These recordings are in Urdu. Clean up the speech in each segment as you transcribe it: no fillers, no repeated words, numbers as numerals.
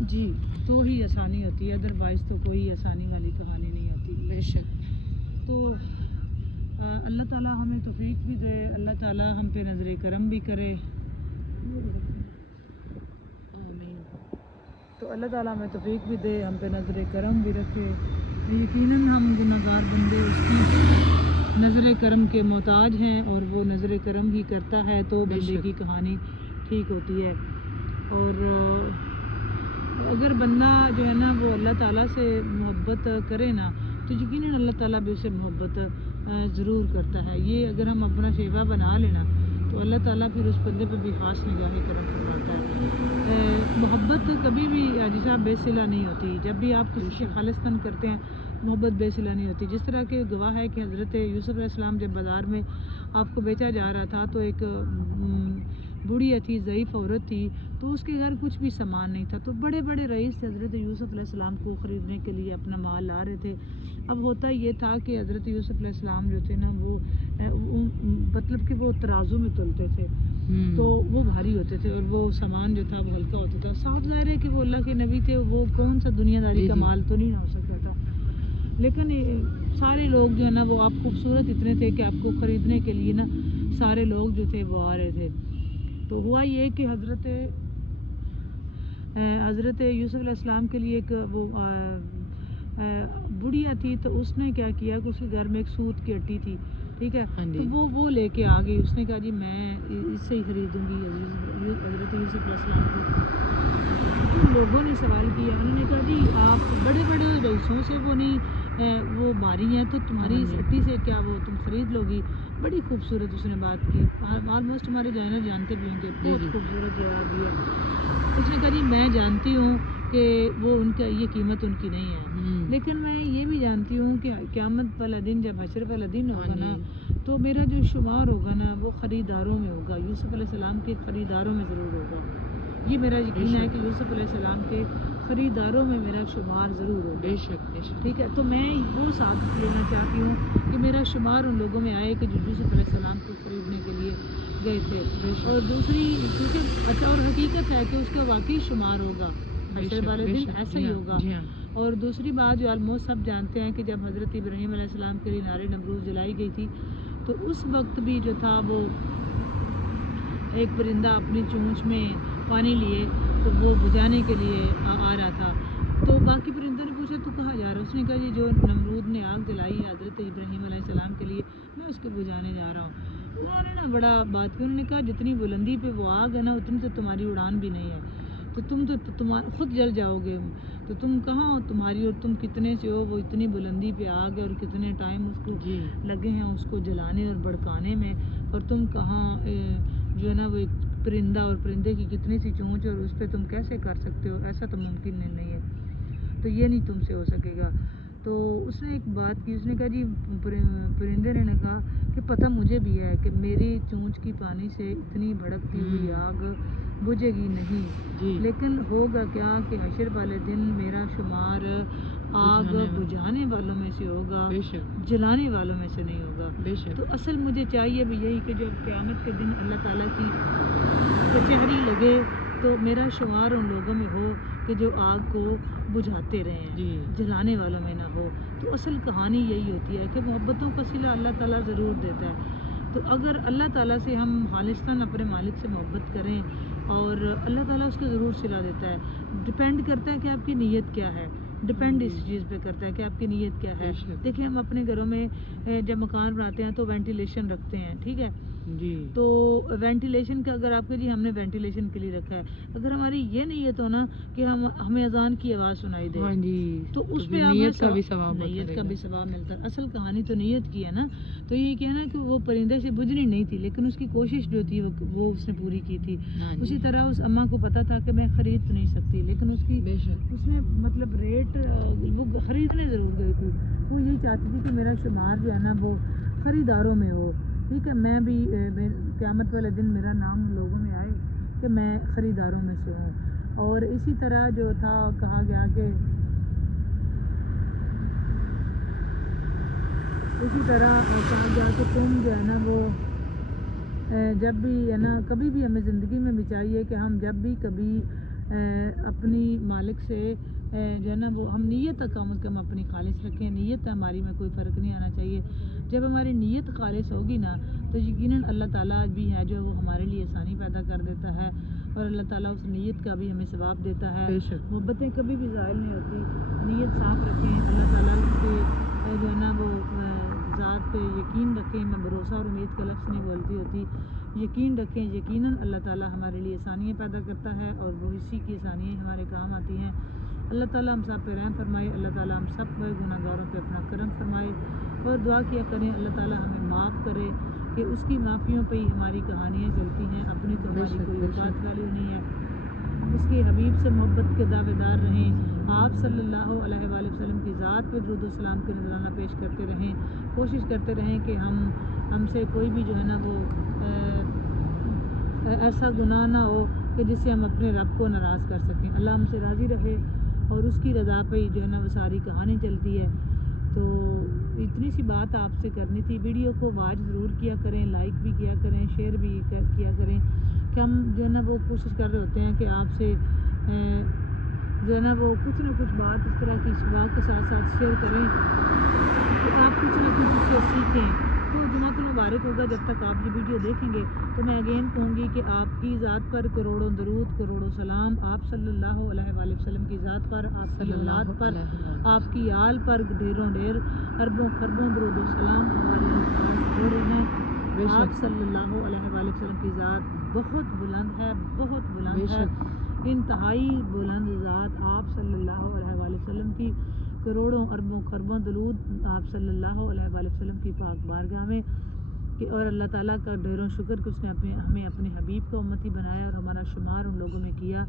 جی تو ہی آسانی ہوتی ہے، ادروائز تو کوئی آسانی والی کہانی نہیں ہوتی۔ بے شک۔ تو اللہ تعالیٰ ہمیں توفیق بھی دے، اللہ تعالیٰ ہم پہ نظر کرم بھی کرے، آمین۔ تو اللہ تعالیٰ ہمیں توفیق بھی دے، ہم پہ نظر کرم بھی رکھے۔ یقیناً ہم گناہگار بندے اس کی نظر کرم کے محتاج ہیں، اور وہ نظر کرم ہی کرتا ہے تو بے بندے شک۔ کی کہانی ٹھیک ہوتی ہے۔ اور اگر بندہ جو ہے نا وہ اللہ تعالیٰ سے محبت کرے نا تو یقیناً اللہ تعالیٰ بھی اسے محبت ضرور کرتا ہے۔ یہ اگر ہم اپنا شیوا بنا لینا تو اللہ تعالیٰ پھر اس بندے پہ بھی خاص نگاہ کرم فرماتا ہے۔ محبت کبھی بھی حاجی صاحب بے صلہ نہیں ہوتی، جب بھی آپ کسی سے خالصتاً کرتے ہیں محبت بے صلہ نہیں ہوتی۔ جس طرح کے گواہ ہے کہ حضرت یوسف علیہ السلام جب بازار میں آپ کو بیچا جا رہا تھا تو ایک بوڑھی تھی، ضعیف عورت تھی، تو اس کے گھر کچھ بھی سامان نہیں تھا، تو بڑے بڑے رئیس حضرت یوسف علیہ السلام کو خریدنے کے لیے اپنا مال لا رہے تھے۔ اب ہوتا یہ تھا کہ حضرت یوسف علیہ السلام جو تھے نا وہ مطلب کہ وہ ترازو میں تلتے تھے تو وہ بھاری ہوتے تھے، اور وہ سامان جو تھا وہ ہلکا ہوتا تھا۔ صاف ظاہر ہے کہ وہ اللہ کے نبی تھے، وہ کون سا دنیا داری کا مال تو نہیں ہو سکتا تھا، لیکن سارے لوگ جو ہے نا وہ آپ خوبصورت اتنے تھے کہ آپ کو خریدنے کے لیے نا سارے لوگ جو تھے وہ آ رہے تھے۔ تو ہوا یہ کہ حضرت یوسف علیہ السلام کے لیے ایک وہ بڑھیا تھی، تو اس نے کیا کیا کہ اس کے گھر میں ایک سوت کی ہٹی تھی، ٹھیک ہے، تو وہ لے کے آ گئی۔ اس نے کہا جی میں اس سے ہی خریدوں گی حضرت یوسف علیہ السلام کو۔ تو لوگوں نے سوال کیا، انہوں نے کہا جی آپ بڑے بڑے رئیسوں سے وہ نہیں وہ ماری ہیں تو تمہاری اس ہٹی سے کیا وہ تم خرید لو گی؟ بڑی خوبصورت اس نے بات کی، آلموسٹ ہمارے جائنر جانتے بھی ہوں گے، بہت خوبصورت جواب دیا۔ اس نے کہا جی میں جانتی ہوں کہ وہ ان کا یہ قیمت ان کی نہیں ہے، لیکن میں یہ بھی جانتی ہوں کہ قیامت والا دن جب حشر والا دن ہوگا نا تو میرا جو شمار ہوگا نا وہ خریداروں میں ہوگا، یوسف علیہ السلام کے خریداروں میں ضرور ہوگا۔ یہ میرا یقین ہے کہ یوسف علیہ السلام کے خریداروں میں میرا شمار ضرور ہوگا۔ بے شک بے شک۔ ٹھیک ہے، تو میں وہ ساتھ لینا چاہتی ہوں کہ میرا شمار ان لوگوں میں آئے کہ جو یوسف علیہ السلام کو خریدنے کے لیے گئے تھے۔ اور دوسری کیونکہ اچھا اور حقیقت ہے کہ اس کا واقعی شمار ہوگا، حشر والے دن ایسا ہی ہوگا۔ اور دوسری بات جو آلموسٹ سب جانتے ہیں کہ جب حضرت ابراہیم علیہ السلام کے لیے نار نمرود جلائی گئی تھی تو اس وقت بھی جو تھا وہ ایک پرندہ اپنی چونچ میں پانی لیے تو وہ بجھانے کے لیے آ رہا تھا، تو باقی پرندوں نے پوچھا تو کہاں جا رہا ہے؟ اس نے کہا جی جو نمرود نے آگ جلائی ہے حضرت ابراہیم علیہ السلام کے لیے میں اس کو بجھانے جا رہا ہوں۔ انہوں نے نا بڑا بات کی، انہوں نے کہا جتنی بلندی پہ وہ آگ ہے نا اتنی تو تمہاری اڑان بھی نہیں ہے، تو تم خود جل جاؤ گے، تو تم کہاں ہو تمہاری اور تم کتنے سے ہو، وہ اتنی بلندی پہ آگ ہے اور کتنے ٹائم اس کو لگے ہیں اس کو جلانے اور بھڑکانے میں، اور تم کہاں جو ہے نا وہ ایک پرندہ اور پرندے کی کتنی سی چونچ اور اس پہ تم کیسے کر سکتے ہو؟ ایسا تو ممکن نہیں ہے، تو یہ نہیں تم سے ہو سکے گا۔ تو اس نے ایک بات کی، اس نے کہا جی پرندے نے کہا کہ پتہ مجھے بھی ہے کہ میری چونچ کی پانی سے اتنی بھڑکتی ہوئی آگ بجھے گی نہیں، لیکن ہوگا کیا کہ حشر والے دن میرا شمار آگ بجھانے والوں میں سے ہوگا، جلانے والوں میں سے نہیں ہوگا۔ تو اصل مجھے چاہیے بھی یہی کہ جب قیامت کے دن اللہ تعالیٰ کی کچہری لگے تو میرا شمار ان لوگوں میں ہو کہ جو آگ کو بجھاتے رہے ہیں، جلانے والوں میں نہ ہو۔ تو اصل کہانی یہی ہوتی ہے کہ محبتوں کا صلہ اللہ تعالیٰ ضرور دیتا ہے۔ تو اگر اللہ تعالیٰ سے ہم خالصتاً اپنے مالک سے محبت کریں اور اللہ تعالیٰ اس کو ضرور صلہ دیتا ہے، ڈپینڈ کرتا ہے کہ آپ کی نیت کیا ہے، ڈپینڈ اس چیز پہ کرتا ہے کہ آپ کی نیت کیا ہے۔ دیکھیں ہم اپنے گھروں میں جب مکان بناتے ہیں تو وینٹیلیشن رکھتے ہیں، ٹھیک ہے، تو وینٹیلیشن کا اگر آپ کے جی ہم نے وینٹیلیشن کے لیے رکھا ہے، اگر ہماری یہ نیت ہو نا کہ ہمیں اذان کی آواز سنائی دے تو اس پہ نیت کا بھی ثواب ملتا ہے۔ اصل کہانی تو نیت کی ہے نا، تو یہ کہنا کہ وہ پرندے سے بجھنی نہیں تھی لیکن اس کی کوشش جو تھی وہ اس نے پوری کی تھی۔ اسی طرح اس اماں کو پتا تھا کہ میں خرید تو نہیں سکتی لیکن اس نے مطلب ریٹ وہ خریدنے ضرور گئی تھی، وہ یہی چاہتی تھی کہ میرا شمار جو ہے نا وہ خریداروں میں ہو، ٹھیک ہے، میں بھی قیامت والے دن میرا نام لوگوں میں آئے کہ میں خریداروں میں سے ہوں۔ اور اسی طرح جو تھا کہا گیا کہ تم جو ہے نا وہ جب بھی ہے نا کبھی بھی ہمیں زندگی میں بھی چاہیے کہ ہم جب بھی کبھی اپنی مالک سے جو ہے نا وہ ہم نیت کم از کم اپنی خالص رکھیں. نیت ہماری میں کوئی فرق نہیں آنا چاہیے. جب ہماری نیت خالص ہوگی نا تو یقیناً اللہ تعالیٰ بھی ہے جو وہ ہمارے لیے آسانی پیدا کر دیتا ہے اور اللہ تعالیٰ اس نیت کا بھی ہمیں ثواب دیتا ہے. محبتیں کبھی بھی ضائع نہیں ہوتی. نیت صاف رکھیں, اللہ تعالیٰ کے جو ہے نا وہ ذات پہ یقین رکھیں. میں بھروسہ اور امید کا لفظ نہیں بولتی ہوتی. یقین رکھیں, یقیناً اللہ تعالیٰ ہمارے لیے آسانیاں پیدا کرتا ہے اور وہ اسی کی آسانیاں ہمارے کام آتی ہیں. اللہ تعالیٰ ہم سب پہ رحم فرمائے. اللہ تعالیٰ ہم سب گناہ گاروں پہ اپنا کرم فرمائے اور دعا کیا کریں اللہ تعالیٰ ہمیں معاف کرے کہ اس کی معافیوں پہ ہی ہماری کہانیاں چلتی ہیں. اپنی تو ہماری کوئی اوقات ویلیو نہیں ہے. اس کے حبیب سے محبت کے دعوے دار رہیں. آپ صلی اللہ علیہ وآلہ وسلم کی ذات پہ درود و سلام کے نذرانہ پیش کرتے رہیں. کوشش کرتے رہیں کہ ہم سے کوئی بھی جو ہے نا وہ ایسا گناہ نہ ہو کہ جس سے ہم اپنے رب کو ناراض کر سکیں. اللہ ہم سے راضی رہے اور اس کی رضا پہ ہی جو ہے نا وہ ساری کہانی چلتی ہے. تو اتنی سی بات آپ سے کرنی تھی. ویڈیو کو واچ ضرور کیا کریں, لائک بھی کیا کریں, شیئر بھی کیا کریں کہ ہم جو ہے نا وہ کوشش کر رہے ہوتے ہیں کہ آپ سے جو ہے نا وہ کچھ نہ کچھ بات اس طرح کی بات کے ساتھ ساتھ شیئر کریں کہ آپ کچھ نہ کچھ اس سے سیکھیں. تو جمعۃ المبارک ہوگا جب تک آپ یہ ویڈیو دیکھیں گے تو میں اگین کہوں گی کہ آپ کی ذات پر کروڑوں درود کروڑوں سلام. آپ صلی اللہ علیہ وآلہ وسلم کی ذات پر, آپ کی اولاد پر, آپ کی آل پر ڈھیروں ڈھیر اربوں خربوں درود و سلام ہمارے الفاظ ہو رہے ہیں. آپ صلی اللہ علیہ وآلہ وسلم کی ذات بہت بلند ہے, بہت بلند ہے, انتہائی بلند ذات. آپ صلی اللہ علیہ وآلہ وسلم کی کروڑوں اربوں خربوں درود آپ صلی اللہ علیہ وآلہ وسلم کی پاک بارگاہ میں کہ اور اللہ تعالیٰ کا ڈھیروں شکر کہ اس نے ہمیں اپنے حبیب کو امتی بنایا اور ہمارا شمار ان لوگوں میں کیا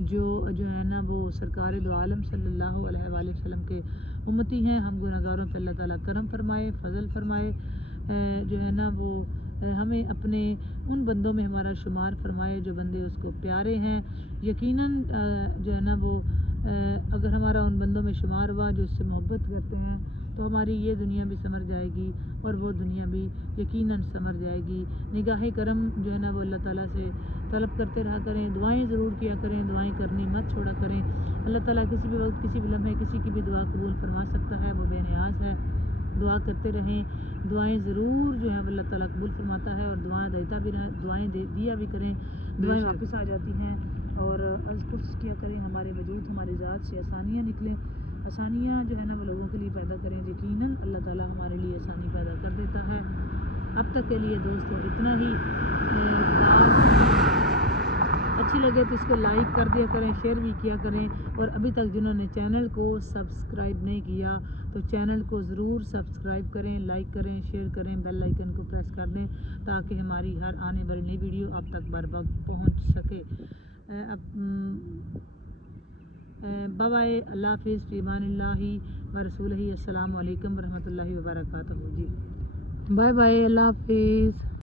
جو ہے نا وہ سرکار دو عالم صلی اللہ علیہ وآلہ وسلم کے امتی ہیں. ہم گناہ گاروں پہ اللہ تعالیٰ کرم فرمائے, فضل فرمائے, جو ہے نا وہ ہمیں اپنے ان بندوں میں ہمارا شمار فرمائے جو بندے اس کو پیارے ہیں. یقیناً جو ہے نا وہ اگر ہمارا ان بندوں میں شمار ہوا جو اس سے محبت کرتے ہیں تو ہماری یہ دنیا بھی سمر جائے گی اور وہ دنیا بھی یقیناً سمر جائے گی. نگاہ کرم جو ہے نا وہ اللہ تعالیٰ سے طلب کرتے رہا کریں. دعائیں ضرور کیا کریں, دعائیں کرنی مت چھوڑا کریں. اللہ تعالیٰ کسی بھی وقت کسی بھی لمحے کسی کی بھی دعا قبول فرما سکتا ہے, وہ بے نیاز ہے. دعا کرتے رہیں, دعائیں ضرور جو ہیں اللہ تعالیٰ قبول فرماتا ہے اور دعائیں دیتا بھی رہیں, دعائیں دیا بھی کریں, دعائیں واپس آ جاتی ہیں. اور کوشش کیا کریں ہمارے وجود ہماری ذات سے آسانیاں نکلیں. آسانیاں جو ہے نا وہ لوگوں کے لیے پیدا کریں. یقیناً اللہ تعالیٰ ہمارے لیے آسانی پیدا کر دیتا ہے. اب تک کے لیے دوستوں اتنا ہی. اچھی لگے تو اس کو لائک کر دیا کریں, شیئر بھی کیا کریں. اور ابھی تک جنہوں نے چینل کو سبسکرائب نہیں کیا تو چینل کو ضرور سبسکرائب کریں, لائک کریں, شیئر کریں, بیل آئیکن کو پریس کر دیں تاکہ ہماری ہر آنے والی نئی ویڈیو آپ تک بر وقت پہنچ سکے. بائے بائے, اللہ حافظ, فی امان اللہ و رسولہ. السلام علیکم ورحمۃ اللہ وبرکاتہ. جی بائے بائے, اللہ حافظ.